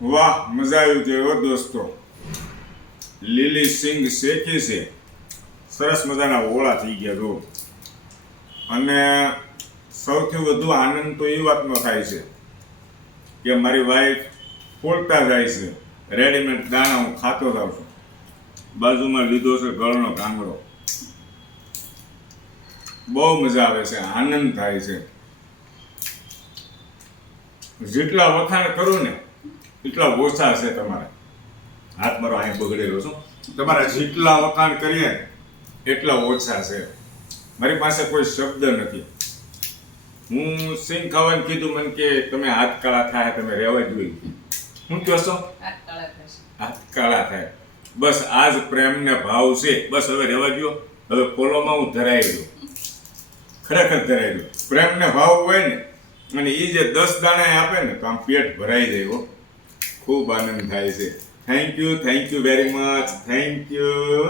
વાહ, મજા આવી ગઈ હો દોસ્તો. લીલી સિંગ શેકી છે, સરસ મજાના ઓળા થઈ ગયા જો. અને સૌથી વધુ આનંદ તો એ વાતનો થાય છે કે મારી વાઈફ ફોલતા જાય છે. રેડીમેડ દાણા હું ખાતો જાઉં છું. બાજુમાં લીધો છે ગળનો ગાંગડો. બહુ મજા આવે છે, આનંદ થાય છે. જેટલા વખાણ કરું ને એટલા ઓછા છે તમારે. હાથ મારો અહીં બગડેલો છું. તમારે જેટલા વખાણ કરીએ એટલા ઓછા છે. મારી પાસે કોઈ શબ્દ નથી. હું સિંગ ખાવાનું કીધું મને કે તમે હાથ કાળા થાય, તમે રહેવા જોઈએ. હું કહો છો? હાથ કાળા થાય. બસ આ જ પ્રેમને ભાવ છે. બસ હવે રહેવા દો. હવે પોલોમાં હું ધરાઈ ગયો, ખરેખર ધરાઈ ગયો. પ્રેમને ભાવ હોય ને અને એ જે 10 દાણા આપે ને તો આમ પેટ ભરાઈ જાય હો. ખૂબ આનંદ થાય છે. Thank you very much. Thank you.